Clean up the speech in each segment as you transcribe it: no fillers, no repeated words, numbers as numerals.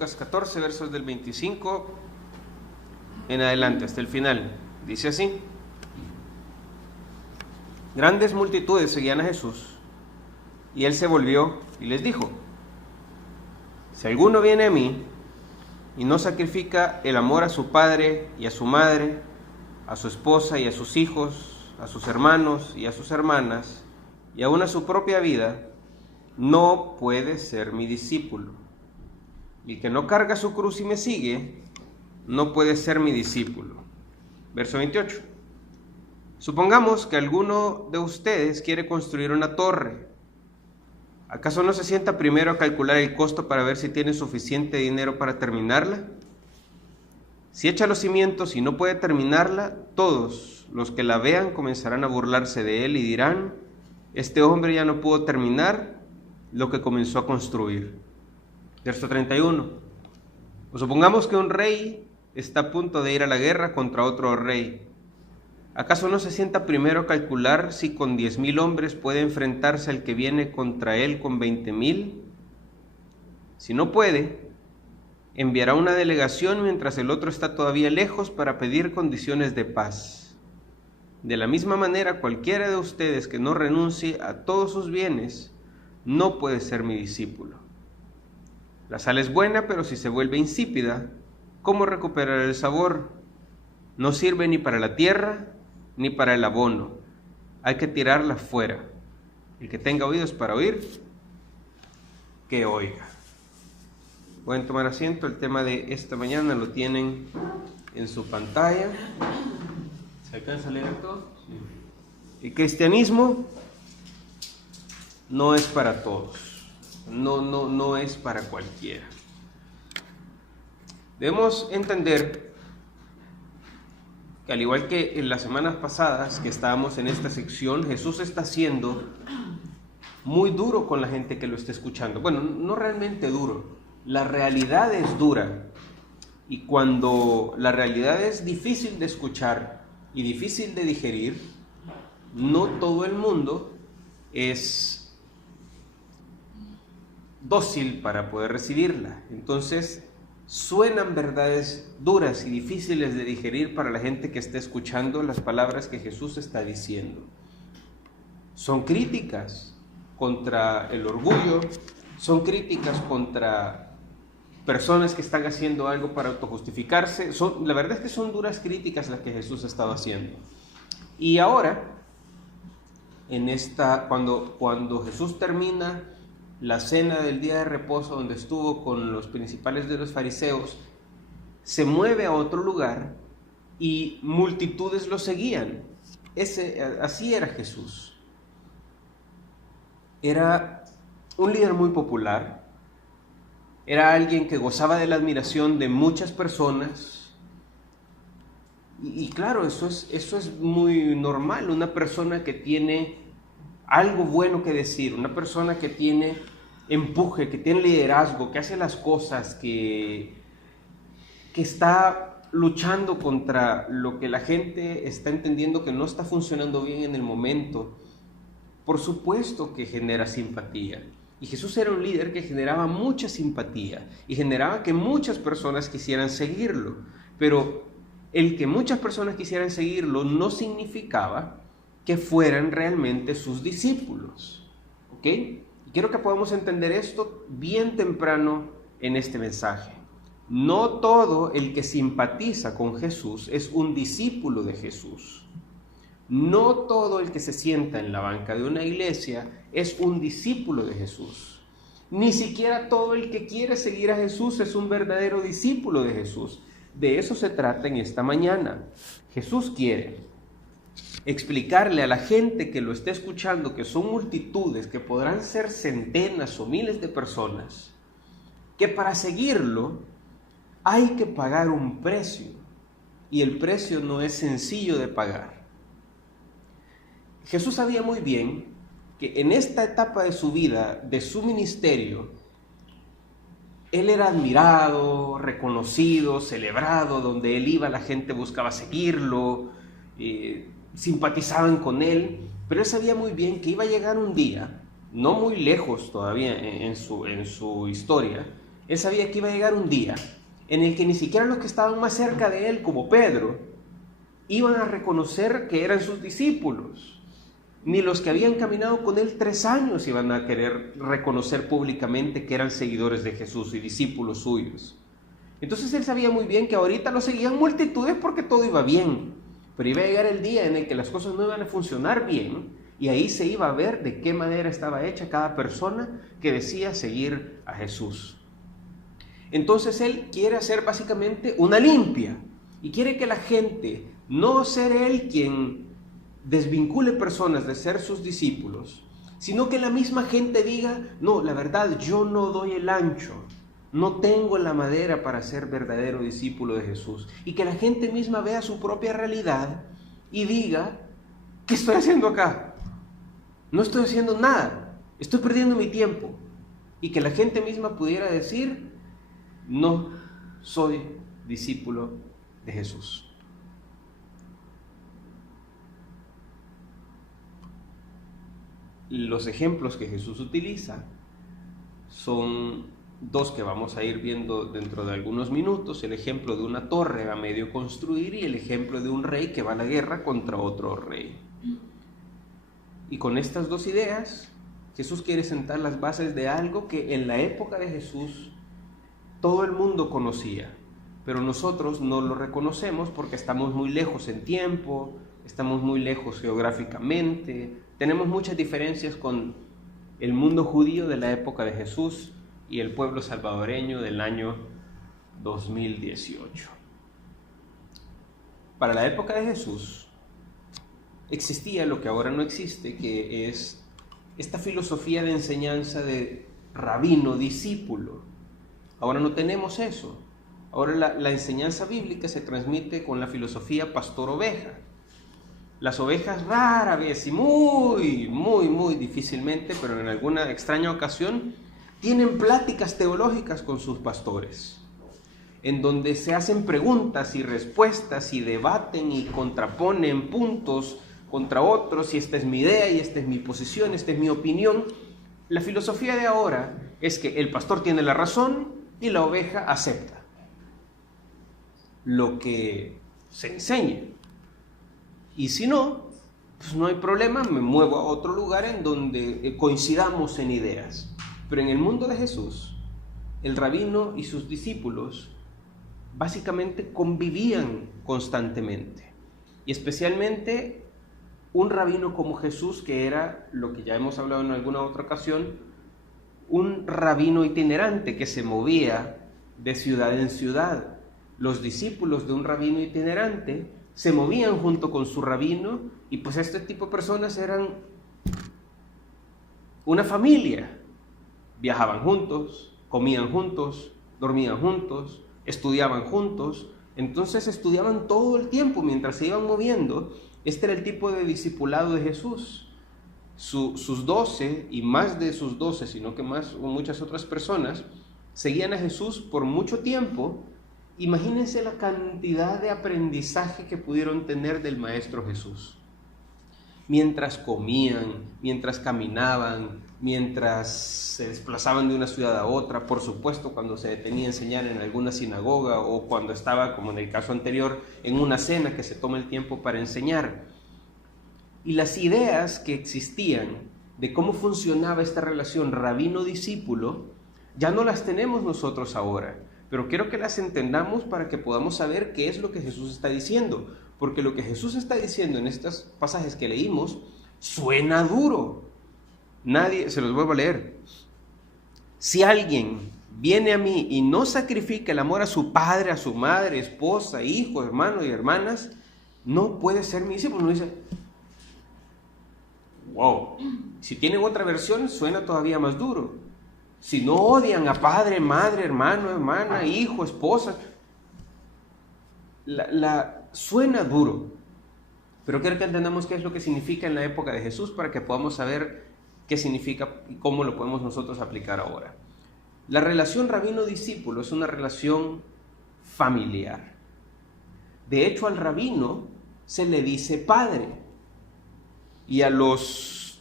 Lucas 14, versos del 25 en adelante, hasta el final. Dice así: Grandes multitudes seguían a Jesús, y él se volvió y les dijo: Si alguno viene a mí y no sacrifica el amor a su padre y a su madre, a su esposa y a sus hijos, a sus hermanos y a sus hermanas, y aun a su propia vida, no puede ser mi discípulo. Y el que no carga su cruz y me sigue, no puede ser mi discípulo. Verso 28. Supongamos que alguno de ustedes quiere construir una torre. ¿Acaso no se sienta primero a calcular el costo para ver si tiene suficiente dinero para terminarla? Si echa los cimientos y no puede terminarla, todos los que la vean comenzarán a burlarse de él y dirán: este hombre ya no pudo terminar lo que comenzó a construir. Verso 31. O supongamos que un rey está a punto de ir a la guerra contra otro rey. ¿Acaso no se sienta primero a calcular si con 10,000 hombres puede enfrentarse al que viene contra él con 20,000? Si no puede, enviará una delegación mientras el otro está todavía lejos para pedir condiciones de paz. De la misma manera, cualquiera de ustedes que no renuncie a todos sus bienes no puede ser mi discípulo. La sal es buena, pero si se vuelve insípida, ¿cómo recuperar el sabor? No sirve ni para la tierra ni para el abono. Hay que tirarla fuera. El que tenga oídos para oír, que oiga. Pueden tomar asiento. El tema de esta mañana lo tienen en su pantalla. ¿Se alcanza a leer todo? Sí. El cristianismo no es para todos. No es para cualquiera. Debemos entender que, al igual que en las semanas pasadas que estábamos en esta sección, Jesús está siendo muy duro con la gente que lo está escuchando. Bueno, no realmente duro. La realidad es dura. Y cuando la realidad es difícil de escuchar y difícil de digerir, no todo el mundo es dócil para poder recibirla. Entonces, suenan verdades duras y difíciles de digerir para la gente que está escuchando las palabras que Jesús está diciendo. Son críticas contra el orgullo, son críticas contra personas que están haciendo algo para autojustificarse. La verdad es que son duras críticas las que Jesús ha estado haciendo. Y ahora, cuando Jesús termina la cena del día de reposo, donde estuvo con los principales de los fariseos, se mueve a otro lugar y multitudes lo seguían. Así era Jesús. Era un líder muy popular, era alguien que gozaba de la admiración de muchas personas. Y claro, eso es muy normal. Una persona que tiene algo bueno que decir, una persona que tiene empuje, que tiene liderazgo, que hace las cosas, que está luchando contra lo que la gente está entendiendo que no está funcionando bien en el momento, por supuesto que genera simpatía. Y Jesús era un líder que generaba mucha simpatía y generaba que muchas personas quisieran seguirlo. Pero el que muchas personas quisieran seguirlo no significaba que fueran realmente sus discípulos. ¿Ok? Y quiero que podamos entender esto bien temprano en este mensaje. No todo el que simpatiza con Jesús es un discípulo de Jesús. No todo el que se sienta en la banca de una iglesia es un discípulo de Jesús. Ni siquiera todo el que quiere seguir a Jesús es un verdadero discípulo de Jesús. De eso se trata en esta mañana. Jesús quiere explicarle a la gente que lo está escuchando, que son multitudes, que podrán ser centenas o miles de personas, que para seguirlo hay que pagar un precio, y el precio no es sencillo de pagar. Jesús sabía muy bien que en esta etapa de su vida, de su ministerio, él era admirado, reconocido, celebrado. Donde él iba, la gente buscaba seguirlo, simpatizaban con él, pero él sabía muy bien que iba a llegar un día, no muy lejos todavía en su historia, Él sabía que iba a llegar un día en el que ni siquiera los que estaban más cerca de él, como Pedro, iban a reconocer que eran sus discípulos. Ni los que habían caminado con él 3 años iban a querer reconocer públicamente que eran seguidores de Jesús y discípulos suyos. Entonces él sabía muy bien que ahorita lo seguían multitudes porque todo iba bien, pero iba a llegar el día en el que las cosas no iban a funcionar bien, y ahí se iba a ver de qué manera estaba hecha cada persona que decía seguir a Jesús. Entonces él quiere hacer básicamente una limpia, y quiere que la gente, no ser él quien desvincule personas de ser sus discípulos, sino que la misma gente diga: no, la verdad, yo no doy el ancho, no tengo la madera para ser verdadero discípulo de Jesús. Y que la gente misma vea su propia realidad y diga: ¿qué estoy haciendo acá? No estoy haciendo nada, estoy perdiendo mi tiempo. Y que la gente misma pudiera decir: no soy discípulo de Jesús. Los ejemplos que Jesús utiliza son 2 que vamos a ir viendo dentro de algunos minutos: el ejemplo de una torre a medio construir y el ejemplo de un rey que va a la guerra contra otro rey. Y con estas 2 ideas, Jesús quiere sentar las bases de algo que en la época de Jesús todo el mundo conocía, pero nosotros no lo reconocemos porque estamos muy lejos en tiempo, estamos muy lejos geográficamente, tenemos muchas diferencias con el mundo judío de la época de Jesús y el pueblo salvadoreño del año 2018. Para la época de Jesús existía lo que ahora no existe, que es esta filosofía de enseñanza de rabino, discípulo. Ahora no tenemos eso. Ahora la enseñanza bíblica se transmite con la filosofía pastor-oveja. Las ovejas rara vez y muy difícilmente, pero en alguna extraña ocasión, tienen pláticas teológicas con sus pastores, en donde se hacen preguntas y respuestas y debaten y contraponen puntos contra otros, y esta es mi idea y esta es mi posición, esta es mi opinión. La filosofía de ahora es que el pastor tiene la razón y la oveja acepta lo que se enseñe. Y si no, pues no hay problema, me muevo a otro lugar en donde coincidamos en ideas. Pero en el mundo de Jesús, el rabino y sus discípulos básicamente convivían constantemente. Y especialmente un rabino como Jesús, que era lo que ya hemos hablado en alguna otra ocasión, un rabino itinerante que se movía de ciudad en ciudad. Los discípulos de un rabino itinerante se movían junto con su rabino, y pues este tipo de personas eran una familia. Viajaban juntos, comían juntos, dormían juntos, estudiaban juntos. Entonces estudiaban todo el tiempo mientras se iban moviendo. Este era el tipo de discipulado de Jesús. Sus 12 y más de sus 12, sino que muchas otras personas seguían a Jesús por mucho tiempo. Imagínense la cantidad de aprendizaje que pudieron tener del Maestro Jesús. Mientras comían, mientras caminaban, mientras se desplazaban de una ciudad a otra, por supuesto cuando se detenía a enseñar en alguna sinagoga o cuando estaba, como en el caso anterior, en una cena que se toma el tiempo para enseñar. Y las ideas que existían de cómo funcionaba esta relación rabino-discípulo ya no las tenemos nosotros ahora. Pero quiero que las entendamos para que podamos saber qué es lo que Jesús está diciendo. Porque lo que Jesús está diciendo en estos pasajes que leímos suena duro. Se los vuelvo a leer. Si alguien viene a mí y no sacrifica el amor a su padre, a su madre, esposa, hijo, hermano y hermanas, no puede ser mi discípulo. Uno dice: wow. Si tienen otra versión, suena todavía más duro. Si no odian a padre, madre, hermano, hermana, hijo, esposa, suena duro. Pero quiero que entendamos qué es lo que significa en la época de Jesús para que podamos saber qué significa y cómo lo podemos nosotros aplicar ahora. La relación rabino-discípulo es una relación familiar. De hecho, al rabino se le dice padre, y a los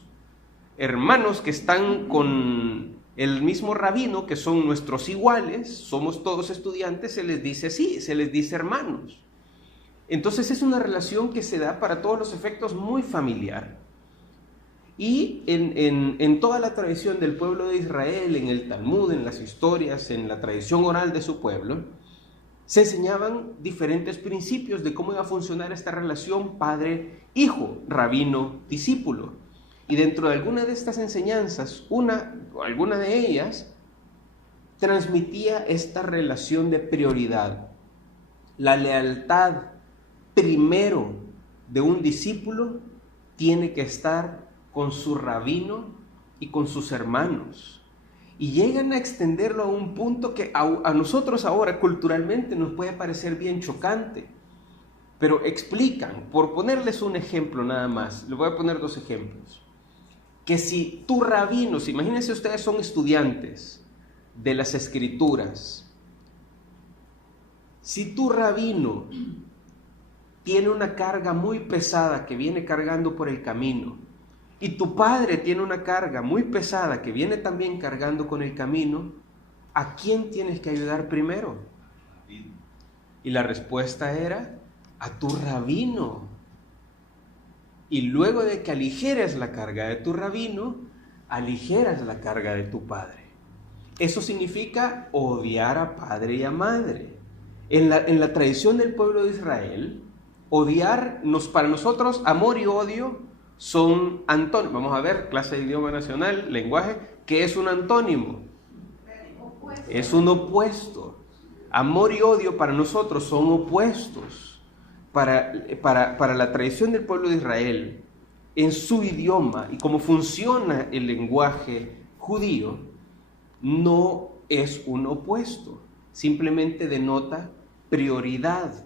hermanos que están con el mismo rabino, que son nuestros iguales, somos todos estudiantes, se les dice así, se les dice hermanos. Entonces es una relación que se da para todos los efectos muy familiar. Y en toda la tradición del pueblo de Israel, en el Talmud, en las historias, en la tradición oral de su pueblo, se enseñaban diferentes principios de cómo iba a funcionar esta relación padre-hijo, rabino-discípulo. Y dentro de alguna de estas enseñanzas, alguna de ellas, transmitía esta relación de prioridad. La lealtad primero de un discípulo tiene que estar con su rabino y con sus hermanos. Y llegan a extenderlo a un punto que a nosotros ahora culturalmente nos puede parecer bien chocante. Pero explican, por ponerles un ejemplo nada más, les voy a poner 2 ejemplos. Que si tu rabino, imagínense ustedes son estudiantes de las Escrituras, si tu rabino tiene una carga muy pesada que viene cargando por el camino, y tu padre tiene una carga muy pesada que viene también cargando con el camino, ¿a quién tienes que ayudar primero? Y la respuesta era, a tu rabino. Y luego de que aligeres la carga de tu rabino, aligeras la carga de tu padre. Eso significa odiar a padre y a madre. En la tradición del pueblo de Israel, para nosotros, amor y odio son antónimos. Vamos a ver, clase de idioma nacional, lenguaje, ¿qué es un antónimo? Es un opuesto. Amor y odio para nosotros son opuestos. Para la tradición del pueblo de Israel, en su idioma y cómo funciona el lenguaje judío, no es un opuesto, simplemente denota prioridad.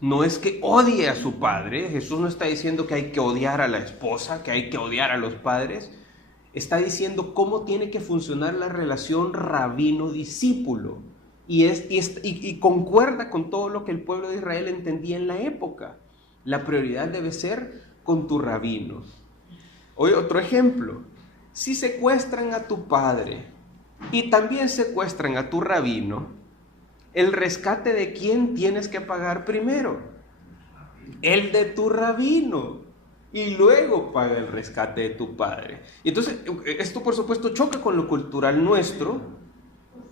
No es que odie a su padre, Jesús no está diciendo que hay que odiar a la esposa, que hay que odiar a los padres, está diciendo cómo tiene que funcionar la relación rabino-discípulo. Y concuerda con todo lo que el pueblo de Israel entendía en la época. La prioridad debe ser con tu rabino. Hoy otro ejemplo. Si secuestran a tu padre y también secuestran a tu rabino, ¿el rescate de quién tienes que pagar primero? El de tu rabino. Y luego paga el rescate de tu padre. Y entonces, esto por supuesto choca con lo cultural nuestro,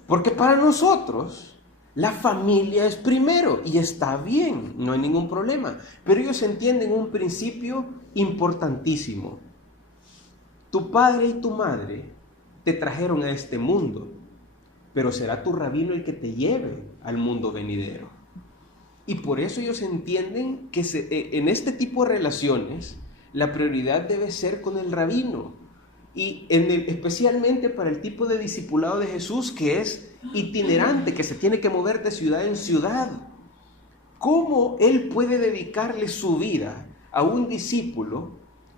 porque para nosotros la familia es primero y está bien, no hay ningún problema. Pero ellos entienden un principio importantísimo. Tu padre y tu madre te trajeron a este mundo, pero será tu rabino el que te lleve al mundo venidero. Y por eso ellos entienden que en este tipo de relaciones la prioridad debe ser con el rabino. Y especialmente para el tipo de discipulado de Jesús que es itinerante, que se tiene que mover de ciudad en ciudad. ¿Cómo Él puede dedicarle su vida a un discípulo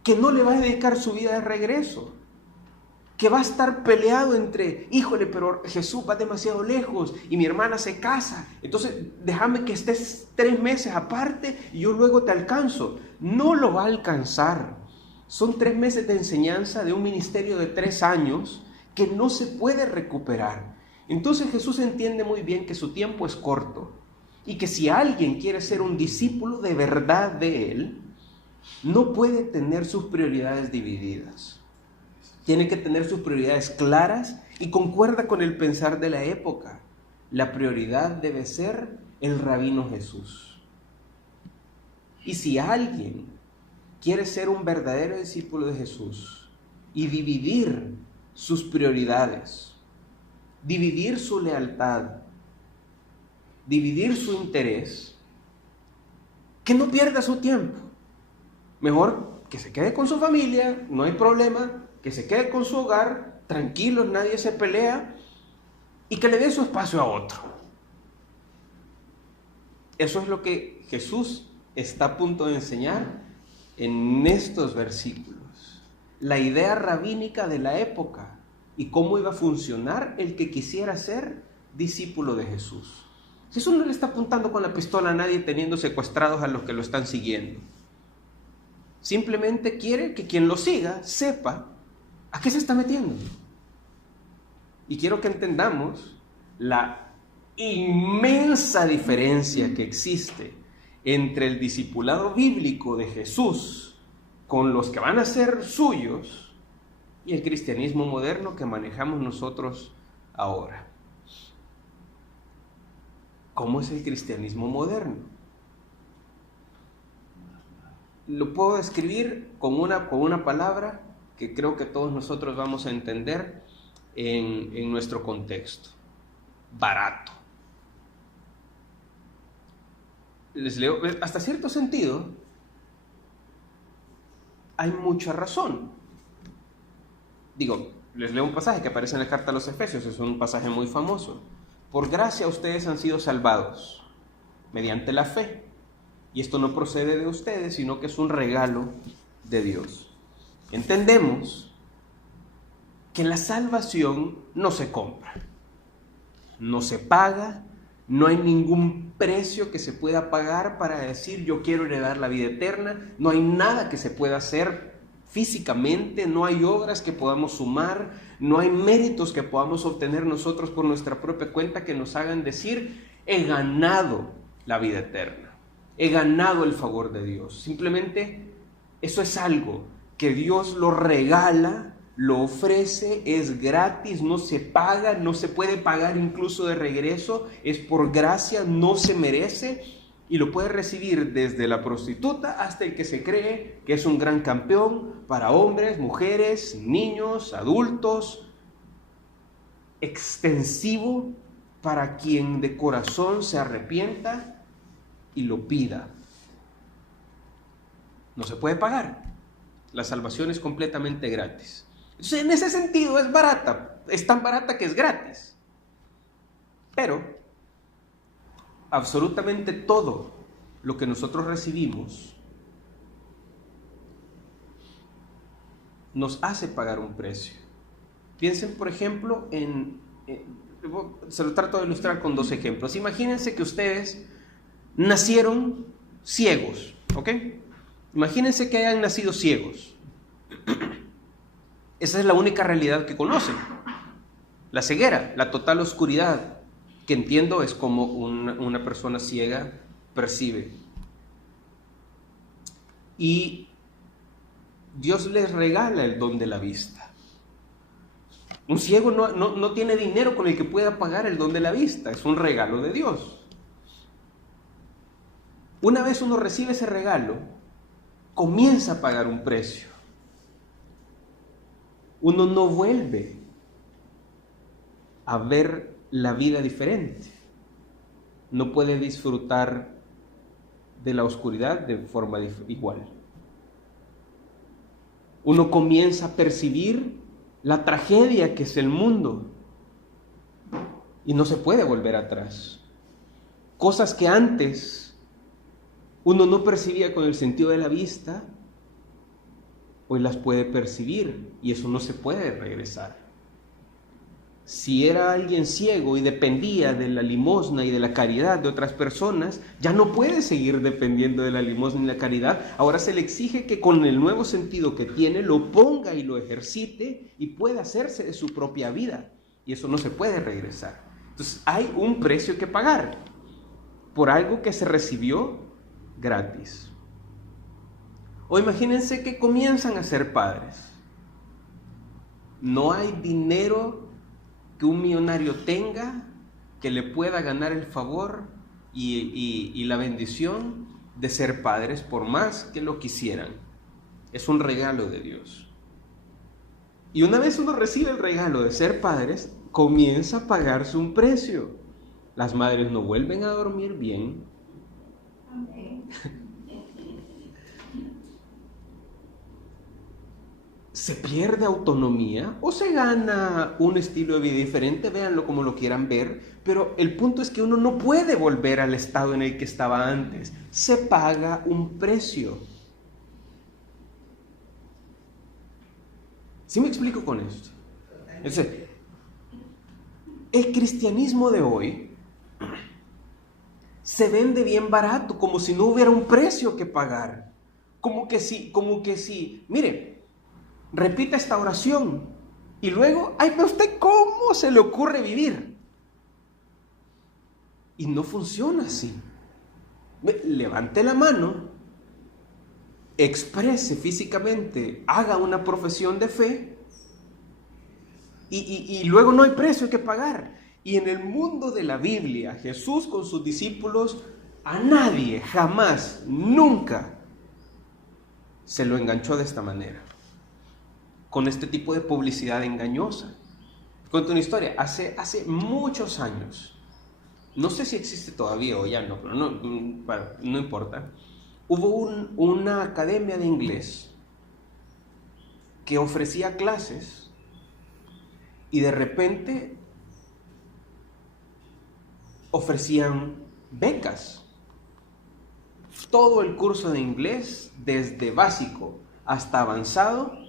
que no le va a dedicar su vida de regreso? Que va a estar peleado entre, híjole, pero Jesús va demasiado lejos y mi hermana se casa, entonces déjame que estés 3 meses aparte y yo luego te alcanzo. No lo va a alcanzar. Son 3 meses de enseñanza de un ministerio de 3 años que no se puede recuperar. Entonces Jesús entiende muy bien que su tiempo es corto y que si alguien quiere ser un discípulo de verdad de Él, no puede tener sus prioridades divididas. Tiene que tener sus prioridades claras y concuerda con el pensar de la época. La prioridad debe ser el rabino Jesús. Y si alguien quiere ser un verdadero discípulo de Jesús y dividir sus prioridades, dividir su lealtad, dividir su interés, que no pierda su tiempo. Mejor que se quede con su familia, no hay problema, que se quede con su hogar, tranquilos, nadie se pelea, y que le dé su espacio a otro. Eso es lo que Jesús está a punto de enseñar en estos versículos. La idea rabínica de la época y cómo iba a funcionar el que quisiera ser discípulo de Jesús. Jesús no le está apuntando con la pistola a nadie teniendo secuestrados a los que lo están siguiendo. Simplemente quiere que quien lo siga sepa a qué se está metiendo. Y quiero que entendamos la inmensa diferencia que existe entre el discipulado bíblico de Jesús con los que van a ser suyos y el cristianismo moderno que manejamos nosotros ahora. ¿Cómo es el cristianismo moderno? Lo puedo describir con una palabra que creo que todos nosotros vamos a entender en nuestro contexto: barato. Les leo, hasta cierto sentido, hay mucha razón. Digo, les leo un pasaje que aparece en la carta a los Efesios, es un pasaje muy famoso. Por gracia ustedes han sido salvados mediante la fe. Y esto no procede de ustedes, sino que es un regalo de Dios. Entendemos que la salvación no se compra, no se paga, no hay ningún precio que se pueda pagar para decir yo quiero heredar la vida eterna, no hay nada que se pueda hacer físicamente, no hay obras que podamos sumar, no hay méritos que podamos obtener nosotros por nuestra propia cuenta que nos hagan decir he ganado la vida eterna. He ganado el favor de Dios. Simplemente eso es algo que Dios lo regala, lo ofrece, es gratis, no se paga, no se puede pagar incluso de regreso, es por gracia, no se merece y lo puede recibir desde la prostituta hasta el que se cree que es un gran campeón para hombres, mujeres, niños, adultos, extensivo para quien de corazón se arrepienta y lo pida. No se puede pagar. La salvación es completamente gratis. Entonces, en ese sentido es barata. Es tan barata que es gratis. Pero absolutamente todo lo que nosotros recibimos nos hace pagar un precio. Piensen, por ejemplo, se lo trato de ilustrar con dos ejemplos. Imagínense que ustedes nacieron ciegos, ¿ok? Imagínense que hayan nacido ciegos. Esa es la única realidad que conocen. La ceguera, la total oscuridad, que entiendo es como una persona ciega percibe. Y Dios les regala el don de la vista. Un ciego no tiene dinero con el que pueda pagar el don de la vista, es un regalo de Dios. Una vez uno recibe ese regalo, comienza a pagar un precio. Uno no vuelve a ver la vida diferente. No puede disfrutar de la oscuridad de forma igual. Uno comienza a percibir la tragedia que es el mundo y no se puede volver atrás. Cosas que antes uno no percibía con el sentido de la vista, hoy las puede percibir y eso no se puede regresar. Si era alguien ciego y dependía de la limosna y de la caridad de otras personas, ya no puede seguir dependiendo de la limosna y la caridad. Ahora se le exige que con el nuevo sentido que tiene lo ponga y lo ejercite y pueda hacerse de su propia vida. Y eso no se puede regresar. Entonces hay un precio que pagar por algo que se recibió gratis. O imagínense que comienzan a ser padres. No hay dinero que un millonario tenga que le pueda ganar el favor y la bendición de ser padres, por más que lo quisieran. Es un regalo de Dios. Y una vez uno recibe el regalo de ser padres, comienza a pagarse un precio. Las madres no vuelven a dormir bien. ¿Se pierde autonomía o se gana un estilo de vida diferente? Véanlo como lo quieran ver, pero el punto es que uno no puede volver al estado en el que estaba antes. Se paga un precio. ¿Sí me explico con esto? Entonces, el cristianismo de hoy se vende bien barato, como si no hubiera un precio que pagar. Como que sí, mire, repita esta oración Y luego, ay, pero usted, ¿cómo se le ocurre vivir? Y no funciona así. Levante la mano, exprese físicamente, haga una profesión de fe y luego no hay precio que pagar. Y en el mundo de la Biblia, Jesús con sus discípulos, a nadie, jamás, nunca se lo enganchó de esta manera, con este tipo de publicidad engañosa. Cuento una historia. Hace muchos años, no sé si existe todavía o ya no, pero no importa. Hubo una academia de inglés que ofrecía clases y de repente ofrecían becas. Todo el curso de inglés, desde básico hasta avanzado,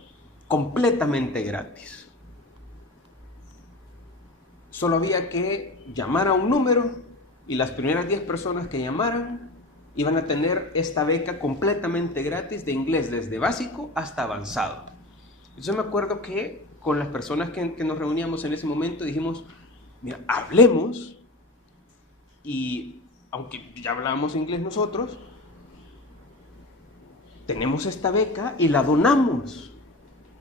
completamente gratis. Solo había que llamar a un número y las primeras 10 personas que llamaran iban a tener esta beca completamente gratis de inglés desde básico hasta avanzado. Yo me acuerdo que con las personas que nos reuníamos en ese momento dijimos, mira, hablemos, y aunque ya hablábamos inglés nosotros, tenemos esta beca y la donamos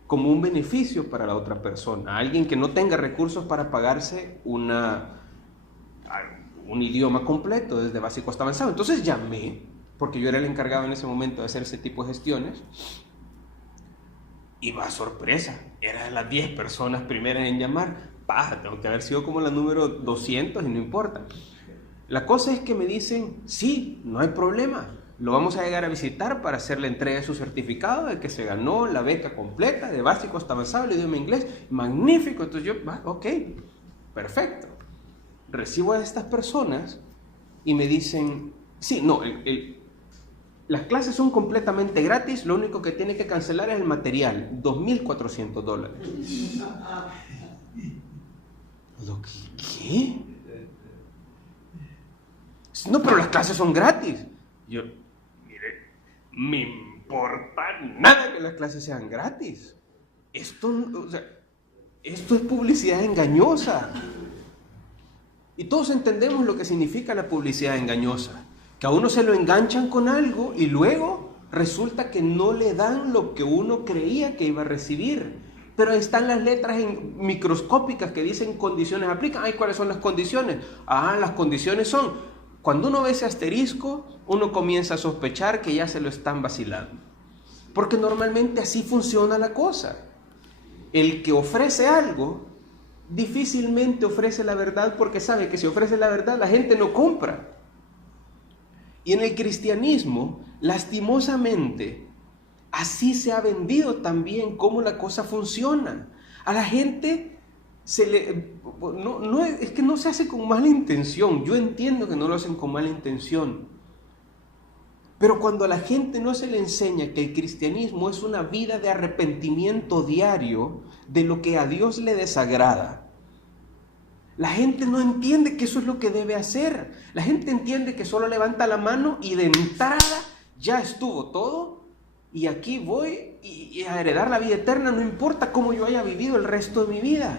como un beneficio para la otra persona, a alguien que no tenga recursos para pagarse un idioma completo desde básico hasta avanzado. Entonces llamé, porque yo era el encargado en ese momento de hacer ese tipo de gestiones, y va, sorpresa, era de las 10 personas primeras en llamar. Tengo que haber sido como la número 200 y no importa. La cosa es que me dicen, sí, no hay problema, lo vamos a llegar a visitar para hacer la entrega de su certificado de que se ganó la beca completa, de básico hasta avanzado, el idioma inglés. Magnífico. Entonces yo, ok, perfecto. Recibo a estas personas y me dicen, sí, no, las clases son completamente gratis, lo único que tiene que cancelar es el material, $2,400. ¿Qué? No, pero las clases son gratis. Yo, mire, me importa nada que las clases sean gratis. Esto es publicidad engañosa. Y todos entendemos lo que significa la publicidad engañosa. Que a uno se lo enganchan con algo y luego resulta que no le dan lo que uno creía que iba a recibir. Pero están las letras microscópicas que dicen condiciones aplican. Ay, ¿cuáles son las condiciones? Las condiciones son... Cuando uno ve ese asterisco, uno comienza a sospechar que ya se lo están vacilando. Porque normalmente así funciona la cosa. El que ofrece algo, difícilmente ofrece la verdad porque sabe que si ofrece la verdad, la gente no compra. Y en el cristianismo, lastimosamente, así se ha vendido también cómo la cosa funciona. A la gente... es que no se hace con mala intención. Yo entiendo que no lo hacen con mala intención, pero cuando a la gente no se le enseña que el cristianismo es una vida de arrepentimiento diario de lo que a Dios le desagrada, la gente no entiende que eso es lo que debe hacer. La gente entiende que solo levanta la mano y de entrada ya estuvo todo, y aquí voy y a heredar la vida eterna, no importa cómo yo haya vivido el resto de mi vida.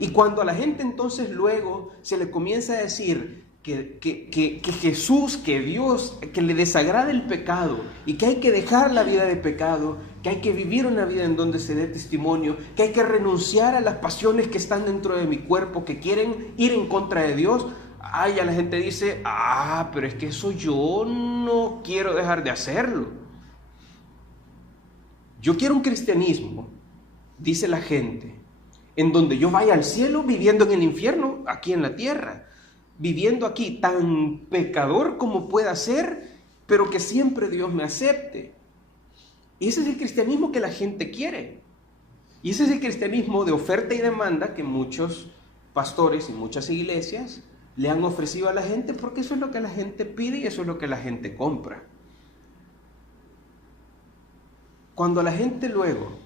Y cuando a la gente entonces luego se le comienza a decir que Jesús, que Dios, que le desagrada el pecado y que hay que dejar la vida de pecado, que hay que vivir una vida en donde se dé testimonio, que hay que renunciar a las pasiones que están dentro de mi cuerpo, que quieren ir en contra de Dios, ya la gente dice, pero es que eso yo no quiero dejar de hacerlo. Yo quiero un cristianismo, dice la gente, en donde yo vaya al cielo viviendo en el infierno aquí en la tierra, viviendo aquí tan pecador como pueda ser, pero que siempre Dios me acepte. Y ese es el cristianismo que la gente quiere. Y ese es el cristianismo de oferta y demanda que muchos pastores y muchas iglesias le han ofrecido a la gente, porque eso es lo que la gente pide y eso es lo que la gente compra. Cuando a la gente luego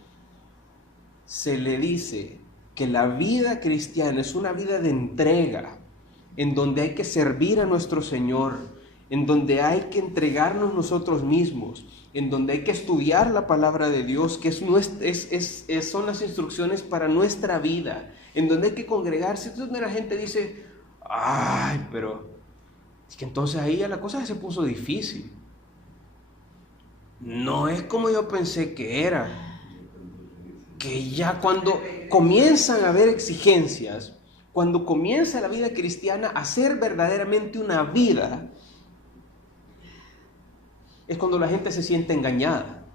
se le dice que la vida cristiana es una vida de entrega, en donde hay que servir a nuestro Señor, en donde hay que entregarnos nosotros mismos, en donde hay que estudiar la palabra de Dios, que son las instrucciones para nuestra vida, en donde hay que congregarse. Entonces donde la gente dice, ay, pero es que entonces ahí ya la cosa se puso difícil. No es como yo pensé que era. Que ya cuando comienzan a haber exigencias, cuando comienza la vida cristiana a ser verdaderamente una vida, es cuando la gente se siente engañada.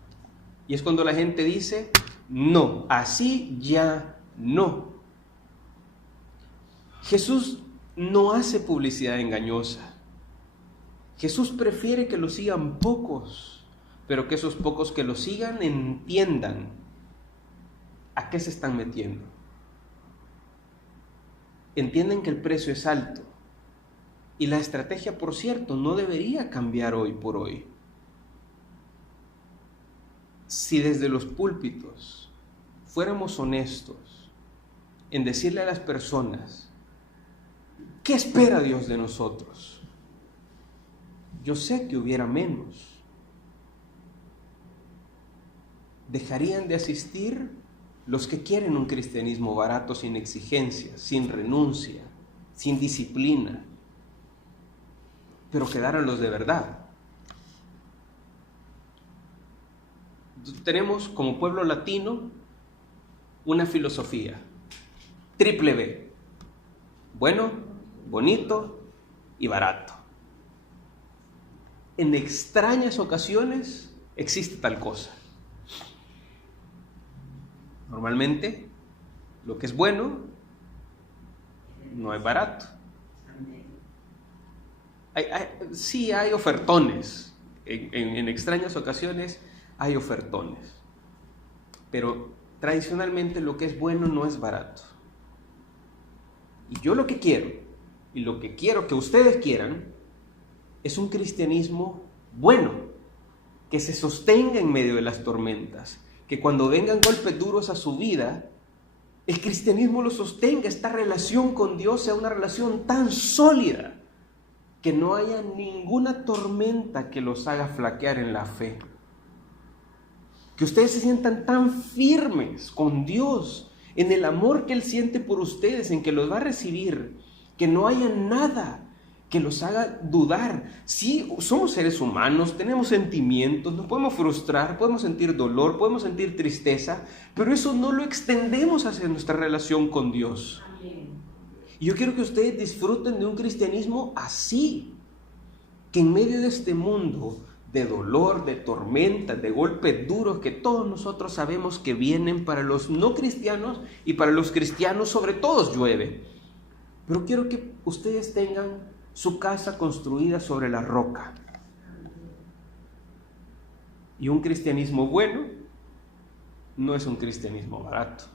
Y es cuando la gente dice, no, así ya no. Jesús no hace publicidad engañosa. Jesús prefiere que lo sigan pocos, pero que esos pocos que lo sigan entiendan a qué se están metiendo. Entienden que el precio es alto. Y la estrategia, por cierto, no debería cambiar hoy por hoy. Si desde los púlpitos fuéramos honestos en decirle a las personas, ¿qué espera Dios de nosotros? Yo sé que hubiera menos. Dejarían de asistir los que quieren un cristianismo barato, sin exigencias, sin renuncia, sin disciplina, pero quedaran los de verdad. Tenemos como pueblo latino una filosofía, triple B, bueno, bonito y barato. En extrañas ocasiones existe tal cosa. Normalmente, lo que es bueno no es barato. Sí hay ofertones, en extrañas ocasiones hay ofertones, pero tradicionalmente lo que es bueno no es barato. Y yo lo que quiero, y lo que quiero que ustedes quieran, es un cristianismo bueno, que se sostenga en medio de las tormentas, que cuando vengan golpes duros a su vida, el cristianismo lo sostenga, esta relación con Dios sea una relación tan sólida, que no haya ninguna tormenta que los haga flaquear en la fe. Que ustedes se sientan tan firmes con Dios, en el amor que Él siente por ustedes, en que los va a recibir, que no haya nada que los haga dudar. Sí, somos seres humanos, tenemos sentimientos, nos podemos frustrar, podemos sentir dolor, podemos sentir tristeza, pero eso no lo extendemos hacia nuestra relación con Dios. Amén. Y yo quiero que ustedes disfruten de un cristianismo así, que en medio de este mundo de dolor, de tormentas, de golpes duros que todos nosotros sabemos que vienen para los no cristianos y para los cristianos sobre todo llueve. Pero quiero que ustedes tengan su casa construida sobre la roca. Y un cristianismo bueno no es un cristianismo barato.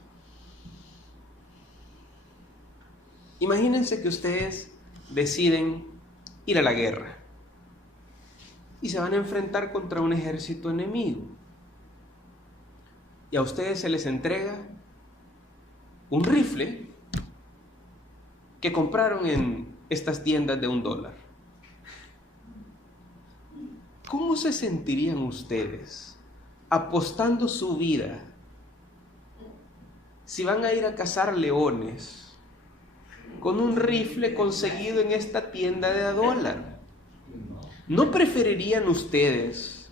Imagínense que ustedes deciden ir a la guerra y se van a enfrentar contra un ejército enemigo. Y a ustedes se les entrega un rifle que compraron en estas tiendas de $1. ¿Cómo se sentirían ustedes apostando su vida si van a ir a cazar leones con un rifle conseguido en esta tienda de $1? ¿No preferirían ustedes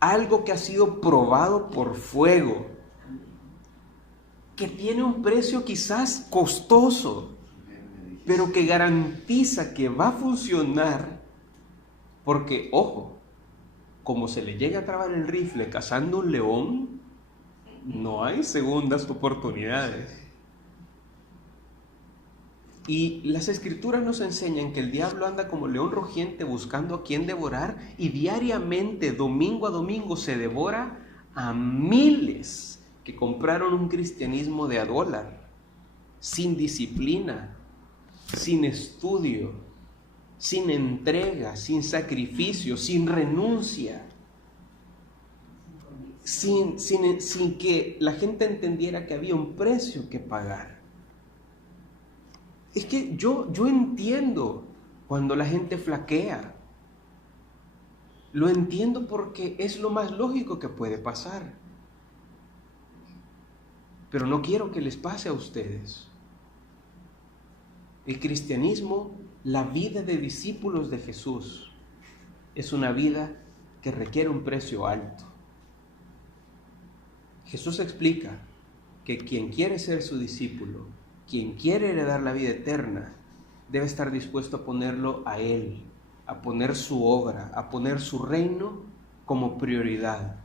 algo que ha sido probado por fuego, que tiene un precio quizás costoso, pero que garantiza que va a funcionar? Porque, ojo, como se le llega a trabar el rifle cazando un león, no hay segundas oportunidades. Y las escrituras nos enseñan que el diablo anda como león rugiente buscando a quien devorar, y diariamente, domingo a domingo, se devora a miles que compraron un cristianismo de $1, sin disciplina, sin estudio, sin entrega, sin sacrificio, sin renuncia, sin que la gente entendiera que había un precio que pagar. Es que yo entiendo cuando la gente flaquea, Lo entiendo porque es lo más lógico que puede pasar. Pero no quiero que les pase a ustedes. El cristianismo, la vida de discípulos de Jesús, es una vida que requiere un precio alto. Jesús explica que quien quiere ser su discípulo, quien quiere heredar la vida eterna, debe estar dispuesto a ponerlo a Él, a poner su obra, a poner su reino como prioridad,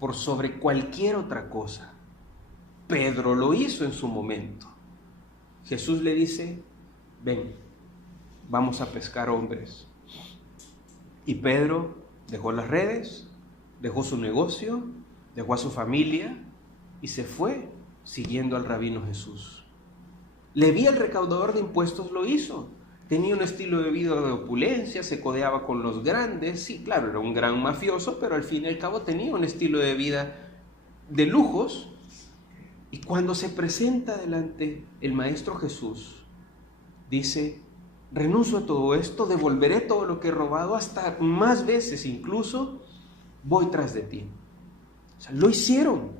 por sobre cualquier otra cosa. Pedro lo hizo en su momento. Jesús le dice: ven, vamos a pescar hombres. Y Pedro dejó las redes, dejó su negocio, dejó a su familia y se fue siguiendo al rabino Jesús. Leví, el recaudador de impuestos, lo hizo. Tenía un estilo de vida de opulencia, se codeaba con los grandes. Sí, claro, era un gran mafioso, pero al fin y al cabo tenía un estilo de vida de lujos. Y cuando se presenta delante el Maestro Jesús, dice: renuncio a todo esto, devolveré todo lo que he robado, hasta más veces incluso, voy tras de ti. O sea, lo hicieron.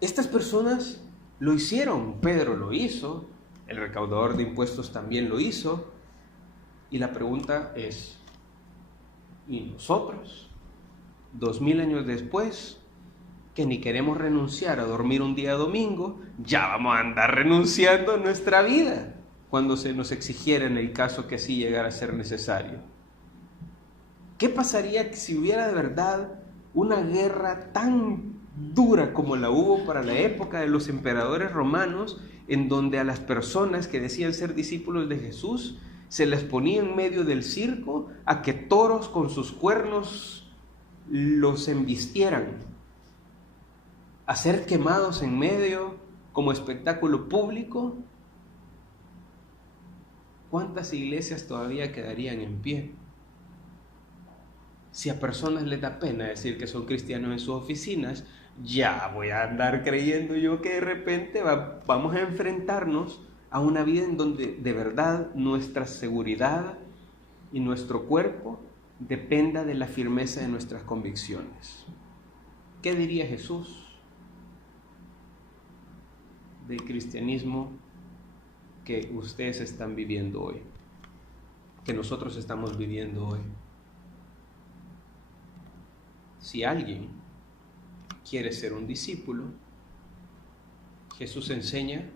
Estas personas lo hicieron. Pedro lo hizo, el recaudador de impuestos también lo hizo. Y la pregunta es: ¿y nosotros? 2000 años después, que ni queremos renunciar a dormir un día domingo, ya vamos a andar renunciando a nuestra vida cuando se nos exigiera, en el caso que así llegara a ser necesario. ¿Qué pasaría si hubiera de verdad una guerra tan dura como la hubo para la época de los emperadores romanos, en donde a las personas que decían ser discípulos de Jesús se les ponía en medio del circo a que toros con sus cuernos los embistieran, a ser quemados en medio como espectáculo público? ¿Cuántas iglesias todavía quedarían en pie? Si a personas les da pena decir que son cristianos en sus oficinas, ya voy a andar creyendo yo que de repente vamos a enfrentarnos a una vida en donde de verdad nuestra seguridad y nuestro cuerpo dependa de la firmeza de nuestras convicciones. ¿Qué diría Jesús del cristianismo que ustedes están viviendo hoy, que nosotros estamos viviendo hoy? Si alguien quiere ser un discípulo, Jesús enseña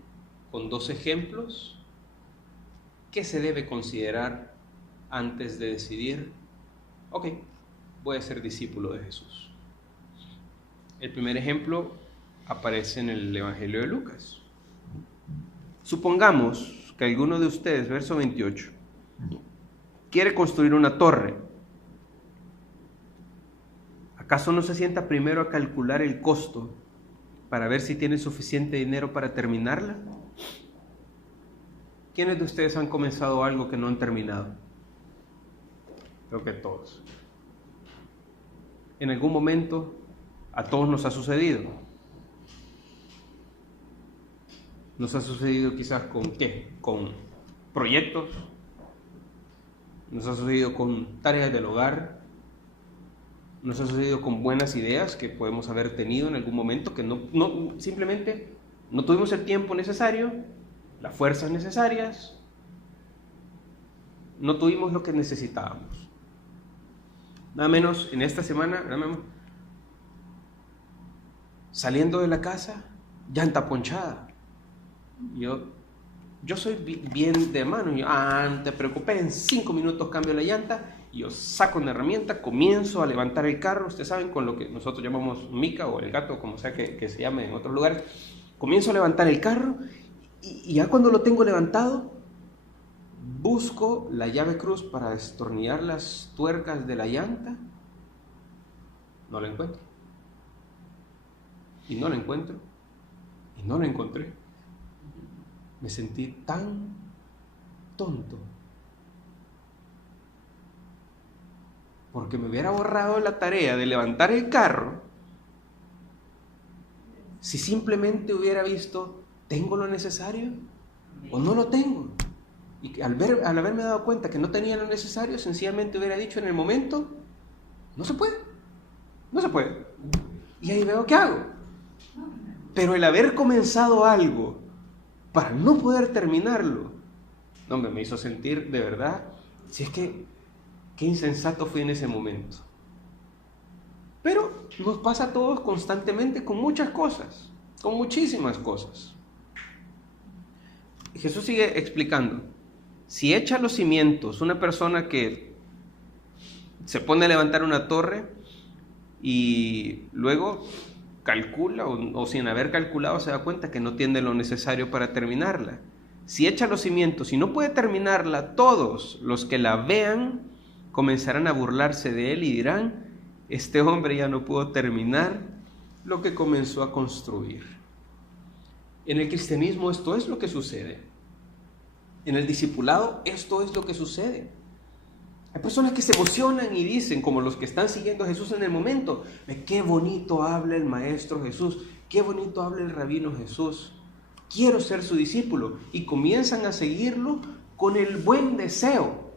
con 2 ejemplos qué se debe considerar antes de decidir: ok, voy a ser discípulo de Jesús. El primer ejemplo aparece en el Evangelio de Lucas. Supongamos que alguno de ustedes, verso 28, quiere construir una torre. ¿Acaso no se sienta primero a calcular el costo para ver si tiene suficiente dinero para terminarla? ¿Quiénes de ustedes han comenzado algo que no han terminado? Creo que todos. En algún momento a todos nos ha sucedido. Nos ha sucedido quizás con ¿qué? Con proyectos. Nos ha sucedido con tareas del hogar. Nos ha sucedido con buenas ideas que podemos haber tenido en algún momento, que simplemente no tuvimos el tiempo necesario, las fuerzas necesarias, no tuvimos lo que necesitábamos. Nada menos en esta semana, saliendo de la casa, llanta ponchada. Yo soy bien de mano. No te preocupes, en 5 minutos cambio la llanta. Yo saco una herramienta, comienzo a levantar el carro. Ustedes saben, con lo que nosotros llamamos mica o el gato, como sea que se llame en otros lugares. Comienzo a levantar el carro y ya cuando lo tengo levantado, busco la llave cruz para destornillar las tuercas de la llanta. No la encuentro. Y no la encuentro. Y no la encontré. Me sentí tan tonto, porque me hubiera ahorrado la tarea de levantar el carro si simplemente hubiera visto: ¿tengo lo necesario o no lo tengo? Y al haberme dado cuenta que no tenía lo necesario, sencillamente hubiera dicho en el momento, no se puede, no se puede. Y ahí veo qué hago. Pero el haber comenzado algo para no poder terminarlo, no, me hizo sentir de verdad, si es que, qué insensato fui en ese momento. Pero nos pasa a todos constantemente con muchas cosas, con muchísimas cosas. Jesús sigue explicando. Si echa los cimientos, una persona que se pone a levantar una torre y luego calcula o sin haber calculado se da cuenta que no tiene lo necesario para terminarla. Si echa los cimientos y no puede terminarla, todos los que la vean comenzarán a burlarse de él y dirán, este hombre ya no pudo terminar lo que comenzó a construir. En el cristianismo esto es lo que sucede. En el discipulado esto es lo que sucede. Hay personas que se emocionan y dicen, como los que están siguiendo a Jesús en el momento, qué bonito habla el Maestro Jesús, qué bonito habla el Rabino Jesús, quiero ser su discípulo. Y comienzan a seguirlo con el buen deseo,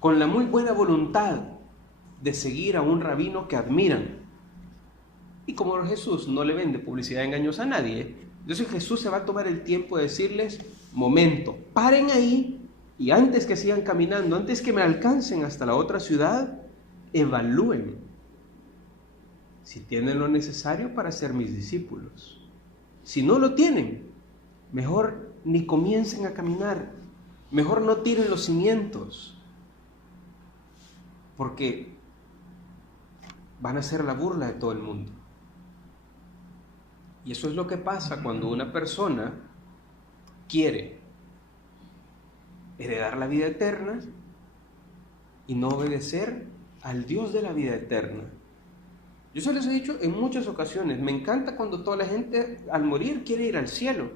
con la muy buena voluntad de seguir a un rabino que admiran. Y como Jesús no le vende publicidad engañosa a nadie, entonces Jesús se va a tomar el tiempo de decirles, momento, paren ahí y antes que sigan caminando, antes que me alcancen hasta la otra ciudad, evalúen si tienen lo necesario para ser mis discípulos. Si no lo tienen, mejor ni comiencen a caminar, mejor no tiren los cimientos, porque van a ser la burla de todo el mundo. Y eso es lo que pasa cuando una persona quiere heredar la vida eterna y no obedecer al Dios de la vida eterna. Yo se les he dicho en muchas ocasiones, me encanta cuando toda la gente al morir quiere ir al cielo.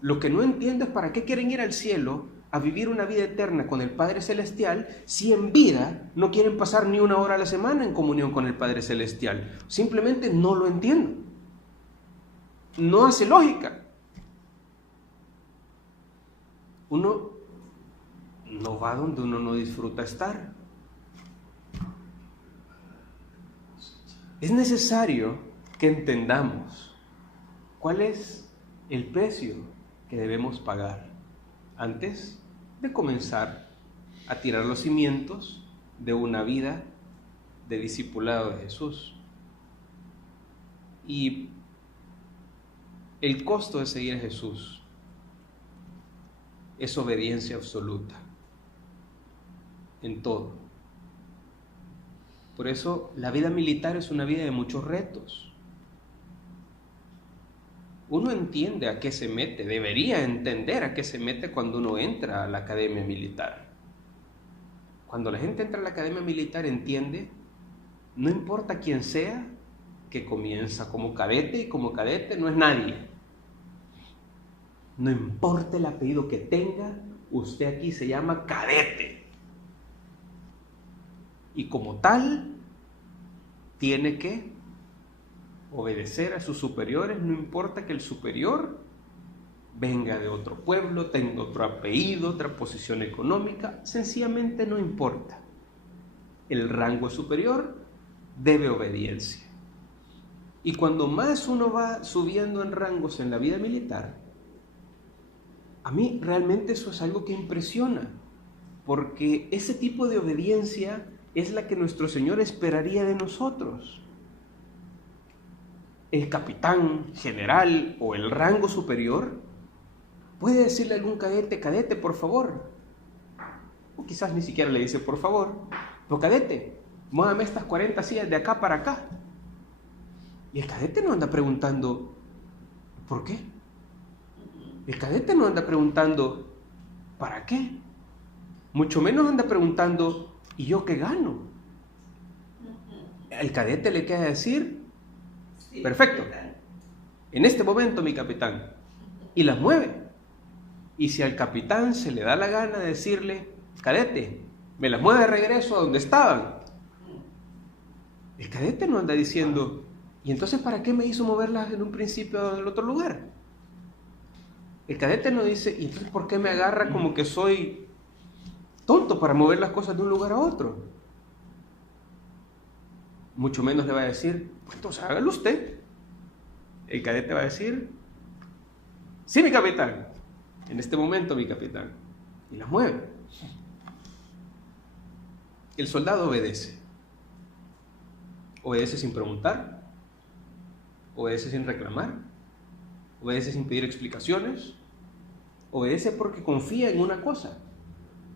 Lo que no entiendo es para qué quieren ir al cielo a vivir una vida eterna con el Padre Celestial si en vida no quieren pasar ni una hora a la semana en comunión con el Padre Celestial. Simplemente no lo entiendo. No hace lógica. Uno no va donde uno no disfruta estar. Es necesario que entendamos cuál es el precio que debemos pagar antes de comenzar a tirar los cimientos de una vida de discipulado de Jesús. Y el costo de seguir a Jesús es obediencia absoluta en todo. Por eso la vida militar es una vida de muchos retos. Uno entiende a qué se mete, debería entender a qué se mete cuando uno entra a la academia militar. Cuando la gente entra a la academia militar entiende, no importa quién sea, que comienza como cadete y como cadete no es nadie. No importa el apellido que tenga, usted aquí se llama cadete. Y como tal, tiene que obedecer a sus superiores, no importa que el superior venga de otro pueblo, tenga otro apellido, otra posición económica, sencillamente no importa. El rango superior debe obediencia. Y cuando más uno va subiendo en rangos en la vida militar, a mí realmente eso es algo que impresiona, porque ese tipo de obediencia es la que nuestro Señor esperaría de nosotros. El capitán, general o el rango superior puede decirle a algún cadete, cadete, por favor. O quizás ni siquiera le dice, por favor, no, cadete, muévame estas 40 sillas de acá para acá. Y el cadete no anda preguntando, ¿por qué? El cadete no anda preguntando, ¿para qué? Mucho menos anda preguntando, ¿y yo qué gano? El cadete le queda decir, perfecto, en este momento mi capitán, y las mueve. Y si al capitán se le da la gana de decirle, cadete, me las mueve de regreso a donde estaban, el cadete no anda diciendo, ¿y entonces para qué me hizo moverlas en un principio al otro lugar? El cadete no dice, ¿y entonces por qué me agarra como que soy tonto para mover las cosas de un lugar a otro. Mucho menos le va a decir, pues entonces hágalo usted. El cadete va a decir, sí, mi capitán, en este momento, mi capitán, y las mueve. El soldado obedece. Obedece sin preguntar, obedece sin reclamar, obedece sin pedir explicaciones, obedece porque confía en una cosa.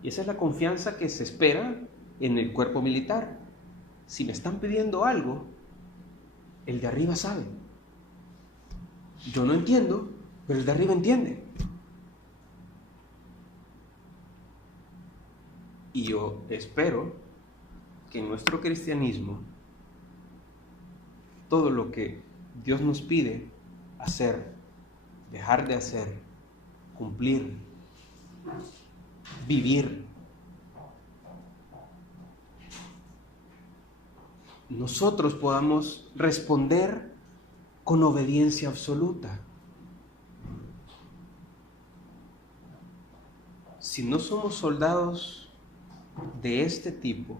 Y esa es la confianza que se espera en el cuerpo militar. Si me están pidiendo algo, el de arriba sabe. Yo no entiendo, pero el de arriba entiende. Y yo espero que en nuestro cristianismo todo lo que Dios nos pide hacer, dejar de hacer, cumplir, vivir, nosotros podamos responder con obediencia absoluta. Si no somos soldados de este tipo,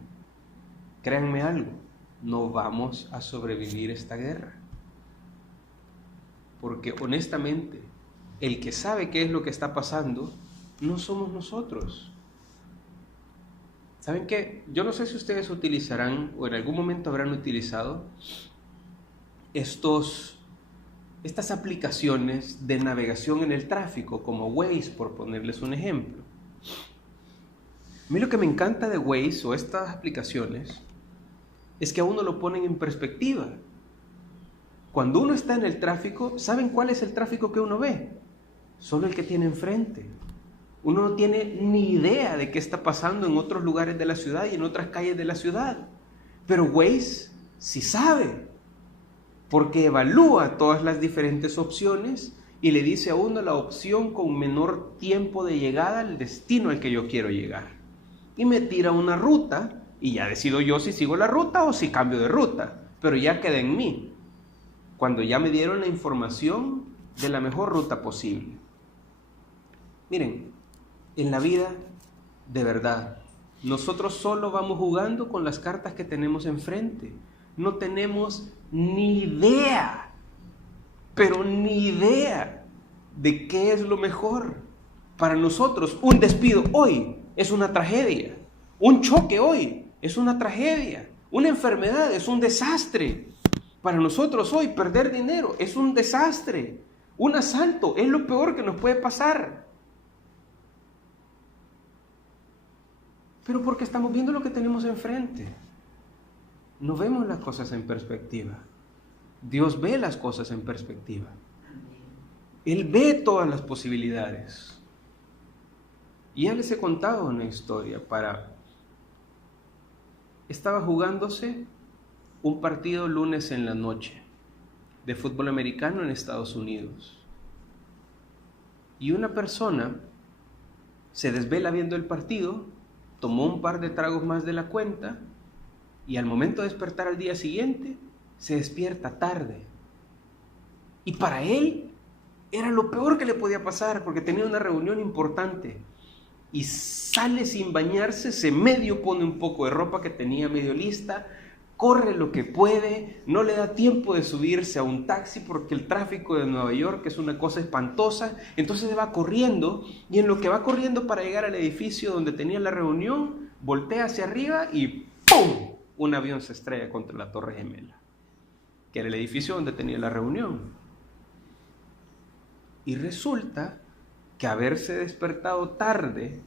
créanme algo, no vamos a sobrevivir esta guerra. Porque honestamente, el que sabe qué es lo que está pasando, no somos nosotros. ¿Saben qué? Yo no sé si ustedes utilizarán o en algún momento habrán utilizado estas aplicaciones de navegación en el tráfico, como Waze, por ponerles un ejemplo. A mí lo que me encanta de Waze o estas aplicaciones es que a uno lo ponen en perspectiva. Cuando uno está en el tráfico, ¿saben cuál es el tráfico que uno ve? Solo el que tiene enfrente. Uno no tiene ni idea de qué está pasando en otros lugares de la ciudad y en otras calles de la ciudad. Pero Waze sí sabe, porque evalúa todas las diferentes opciones y le dice a uno la opción con menor tiempo de llegada al destino al que yo quiero llegar. Y me tira una ruta y ya decido yo si sigo la ruta o si cambio de ruta, pero ya queda en mí, cuando ya me dieron la información de la mejor ruta posible. Miren, en la vida, de verdad, nosotros solo vamos jugando con las cartas que tenemos enfrente. No tenemos ni idea, pero ni idea de qué es lo mejor. Para nosotros, un despido hoy es una tragedia. Un choque hoy es una tragedia. Una enfermedad es un desastre. Para nosotros hoy, perder dinero es un desastre. Un asalto es lo peor que nos puede pasar. Pero porque estamos viendo lo que tenemos enfrente. No vemos las cosas en perspectiva. Dios ve las cosas en perspectiva. Él ve todas las posibilidades. Y ya les he contado una historia. Estaba jugándose un partido lunes en la noche de fútbol americano en Estados Unidos. Y una persona se desvela viendo el partido, tomó un par de tragos más de la cuenta y al momento de despertar al día siguiente, se despierta tarde. Y para él era lo peor que le podía pasar porque tenía una reunión importante. Y sale sin bañarse, se medio pone un poco de ropa que tenía medio lista, corre lo que puede, no le da tiempo de subirse a un taxi porque el tráfico de Nueva York es una cosa espantosa. Entonces se va corriendo y en lo que va corriendo para llegar al edificio donde tenía la reunión, voltea hacia arriba y ¡pum! Un avión se estrella contra la Torre Gemela, que era el edificio donde tenía la reunión. Y resulta que haberse despertado tarde,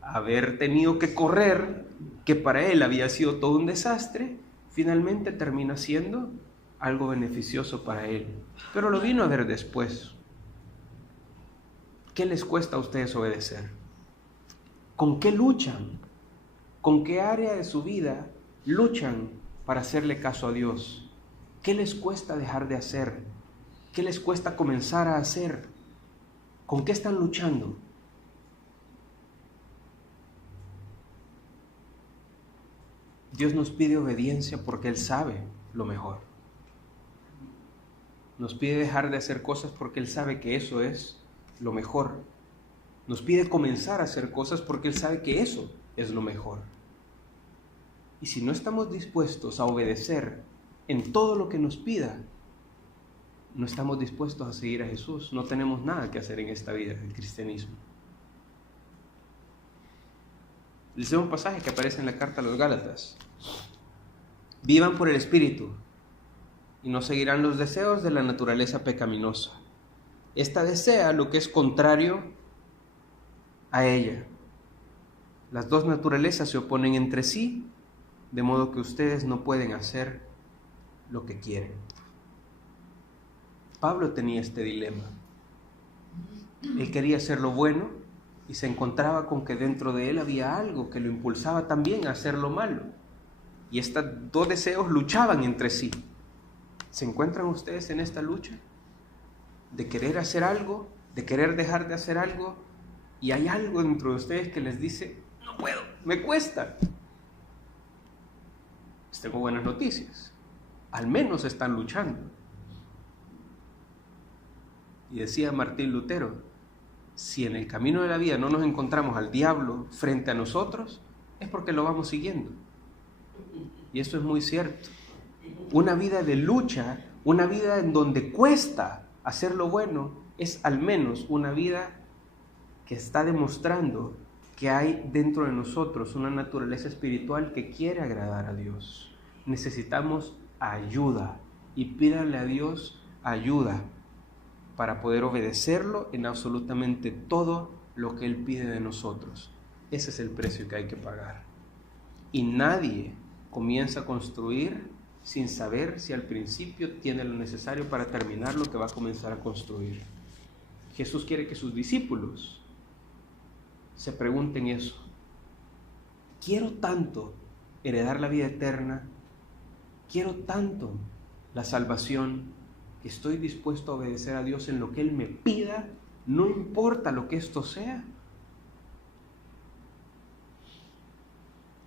haber tenido que correr, que para él había sido todo un desastre, finalmente termina siendo algo beneficioso para él. Pero lo vino a ver después. ¿Qué les cuesta a ustedes obedecer? ¿Con qué luchan? ¿Con qué área de su vida luchan para hacerle caso a Dios? ¿Qué les cuesta dejar de hacer? ¿Qué les cuesta comenzar a hacer? ¿Con qué están luchando? Dios nos pide obediencia porque Él sabe lo mejor. Nos pide dejar de hacer cosas porque Él sabe que eso es lo mejor. Nos pide comenzar a hacer cosas porque Él sabe que eso es lo mejor. Y si no estamos dispuestos a obedecer en todo lo que nos pida, no estamos dispuestos a seguir a Jesús. No tenemos nada que hacer en esta vida del cristianismo. Les leo un pasaje que aparece en la carta a los Gálatas. Vivan por el Espíritu y no seguirán los deseos de la naturaleza pecaminosa. Esta desea lo que es contrario a ella. Las dos naturalezas se oponen entre sí, de modo que ustedes no pueden hacer lo que quieren. Pablo tenía este dilema. Él quería hacer lo bueno y se encontraba con que dentro de él había algo que lo impulsaba también a hacer lo malo. Y estos dos deseos luchaban entre sí. ¿Se encuentran ustedes en esta lucha? De querer hacer algo, de querer dejar de hacer algo, y hay algo dentro de ustedes que les dice, no puedo, me cuesta. Les tengo buenas noticias. Al menos están luchando. Y decía Martín Lutero, si en el camino de la vida no nos encontramos al diablo frente a nosotros, es porque lo vamos siguiendo. Y eso es muy cierto. Una vida de lucha, una vida en donde cuesta hacer lo bueno, es al menos una vida que está demostrando que hay dentro de nosotros una naturaleza espiritual que quiere agradar a Dios. Necesitamos ayuda y pídanle a Dios ayuda para poder obedecerlo en absolutamente todo lo que Él pide de nosotros. Ese es el precio que hay que pagar. Y nadie comienza a construir sin saber si al principio tiene lo necesario para terminar lo que va a comenzar a construir. Jesús quiere que sus discípulos se pregunten eso. Quiero tanto heredar la vida eterna, quiero tanto la salvación, que estoy dispuesto a obedecer a Dios en lo que Él me pida, no importa lo que esto sea.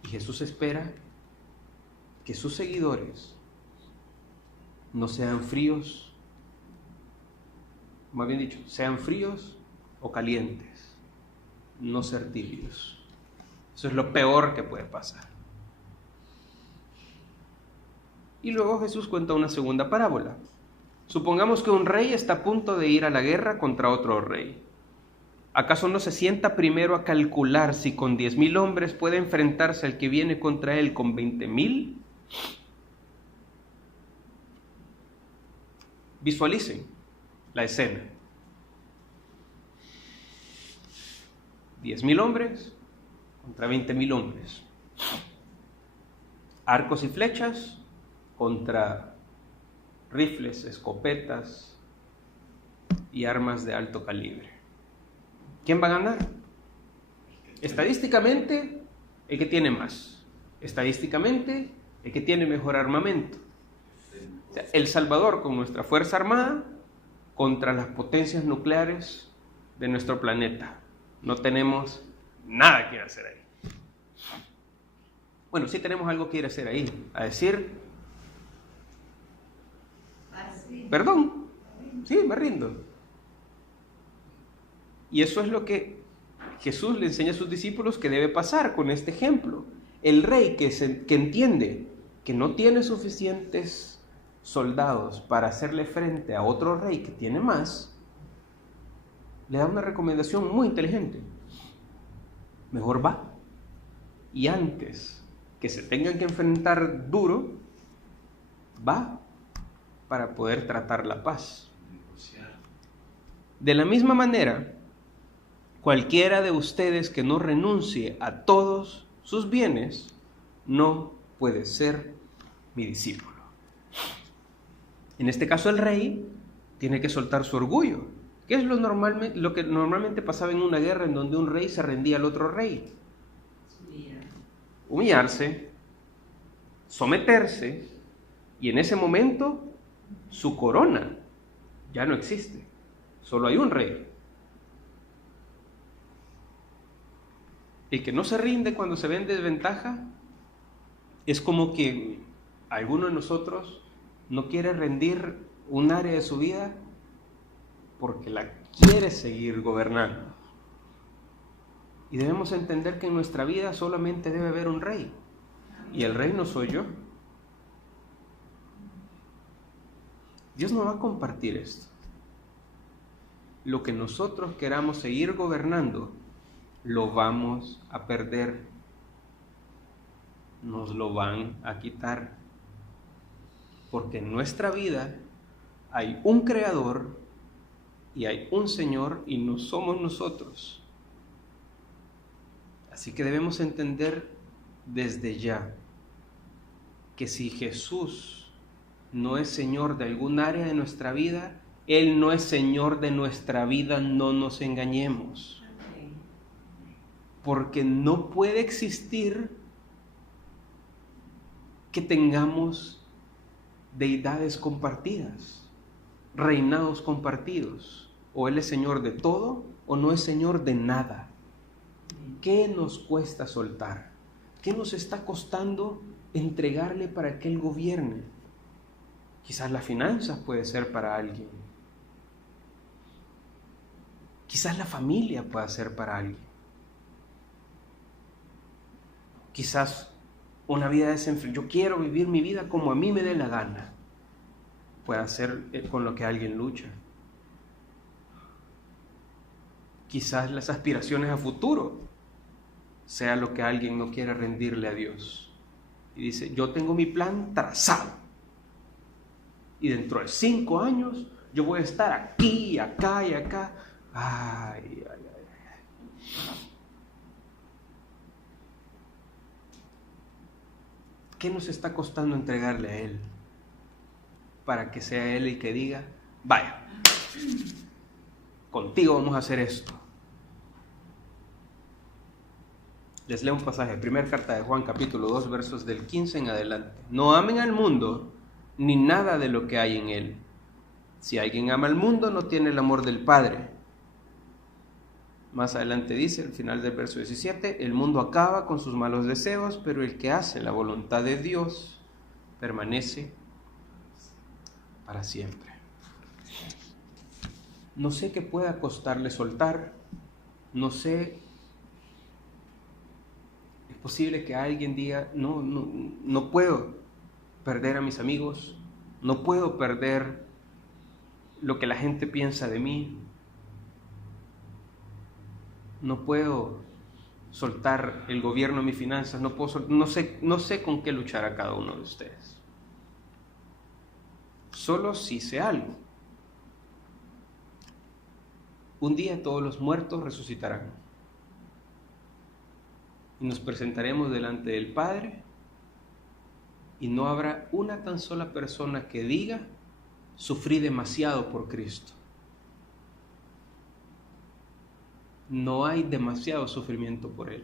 Y Jesús espera que sus seguidores no sean fríos, más bien dicho, sean fríos o calientes, no ser tibios. Eso es lo peor que puede pasar. Y luego Jesús cuenta una segunda parábola. Supongamos que un rey está a punto de ir a la guerra contra otro rey. ¿Acaso no se sienta primero a calcular si con 10,000 hombres puede enfrentarse al que viene contra él con 20,000? Visualicen la escena. 10,000 hombres contra 20,000 hombres. Arcos y flechas contra rifles, escopetas y armas de alto calibre. ¿Quién va a ganar? Estadísticamente, el que tiene más. Estadísticamente, el que tiene mejor armamento. O sea, El Salvador con nuestra Fuerza Armada contra las potencias nucleares de nuestro planeta. No tenemos nada que hacer ahí. Bueno, sí tenemos algo que ir a hacer ahí. A decir, perdón, sí, me rindo. Y eso es lo que Jesús le enseña a sus discípulos que debe pasar con este ejemplo. El rey que entiende que no tiene suficientes soldados para hacerle frente a otro rey que tiene más, le da una recomendación muy inteligente. Mejor va. Y antes que se tengan que enfrentar duro, va para poder tratar la paz. De la misma manera, cualquiera de ustedes que no renuncie a todos sus bienes, no puede ser mi discípulo. En este caso, el rey tiene que soltar su orgullo. ¿Qué es lo que normalmente pasaba en una guerra en donde un rey se rendía al otro rey? Humillarse, someterse, y en ese momento su corona ya no existe. Solo hay un rey. El que no se rinde cuando se ve en desventaja es como que alguno de nosotros no quiere rendir un área de su vida porque la quiere seguir gobernando. Y debemos entender que en nuestra vida solamente debe haber un rey. Y el rey no soy yo. Dios no va a compartir esto. Lo que nosotros queramos seguir gobernando, lo vamos a perder. Nos lo van a quitar. Porque en nuestra vida hay un creador y hay un Señor y no somos nosotros. Así que debemos entender desde ya que si Jesús no es Señor de algún área de nuestra vida, Él no es Señor de nuestra vida, no nos engañemos. Porque no puede existir que tengamos deidades compartidas, reinados compartidos. O Él es Señor de todo o no es Señor de nada. ¿Qué nos cuesta soltar? ¿Qué nos está costando entregarle para que Él gobierne? Quizás las finanzas puede ser para alguien. Quizás la familia pueda ser para alguien. Quizás una vida desenfrenada. Yo quiero vivir mi vida como a mí me dé la gana. Puede ser con lo que alguien lucha. Quizás las aspiraciones a futuro sea lo que alguien no quiere rendirle a Dios. Y dice, yo tengo mi plan trazado. Y dentro de 5 años yo voy a estar aquí, acá y acá. Ay. ¿Qué nos está costando entregarle a Él? Para que sea Él el que diga, vaya, contigo vamos a hacer esto. Les leo un pasaje, primera carta de Juan, capítulo 2, versos del 15 en adelante. No amen al mundo, ni nada de lo que hay en él. Si alguien ama al mundo, no tiene el amor del Padre. Más adelante dice, al final del verso 17, el mundo acaba con sus malos deseos, pero el que hace la voluntad de Dios permanece para siempre. No sé qué pueda costarle soltar, no sé. Es posible que alguien diga, no puedo perder a mis amigos, no puedo perder lo que la gente piensa de mí, no puedo soltar el gobierno de mis finanzas, no sé con qué luchar a cada uno de ustedes. Solo sí sé algo. Un día todos los muertos resucitarán. Y nos presentaremos delante del Padre y no habrá una tan sola persona que diga, sufrí demasiado por Cristo. No hay demasiado sufrimiento por Él.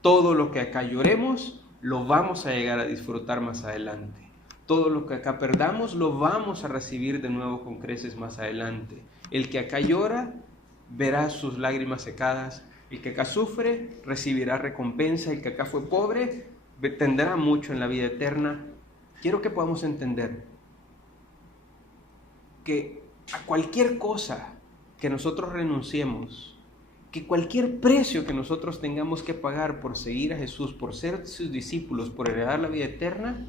Todo lo que acá lloremos, lo vamos a llegar a disfrutar más adelante. Todo lo que acá perdamos, lo vamos a recibir de nuevo con creces más adelante. El que acá llora, verá sus lágrimas secadas. El que acá sufre, recibirá recompensa. El que acá fue pobre, tendrá mucho en la vida eterna. Quiero que podamos entender que a cualquier cosa que nosotros renunciemos, que cualquier precio que nosotros tengamos que pagar por seguir a Jesús, por ser sus discípulos, por heredar la vida eterna,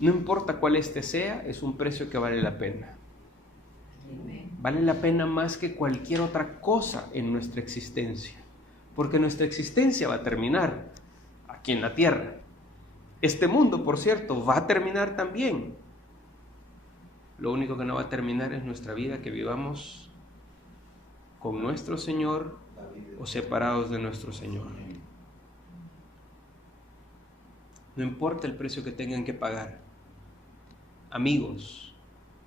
no importa cuál este sea, es un precio que vale la pena. Vale la pena más que cualquier otra cosa en nuestra existencia, porque nuestra existencia va a terminar aquí en la tierra. Este mundo, por cierto, va a terminar también. Lo único que no va a terminar es nuestra vida, que vivamos con nuestro Señor o separados de nuestro Señor. No importa el precio que tengan que pagar. Amigos,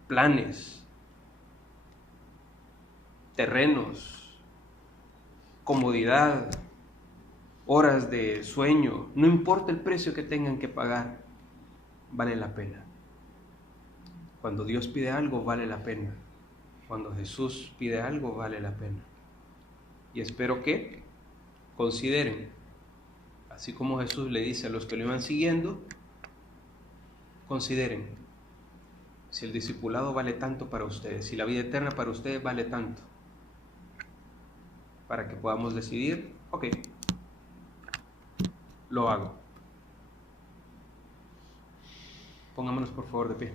planes, terrenos, comodidad, horas de sueño, no importa el precio que tengan que pagar, vale la pena. Cuando Dios pide algo, vale la pena. Cuando Jesús pide algo, vale la pena. Y espero que consideren, así como Jesús le dice a los que lo iban siguiendo, consideren si el discipulado vale tanto para ustedes, si la vida eterna para ustedes vale tanto, para que podamos decidir, ok, lo hago. Pongámonos por favor de pie.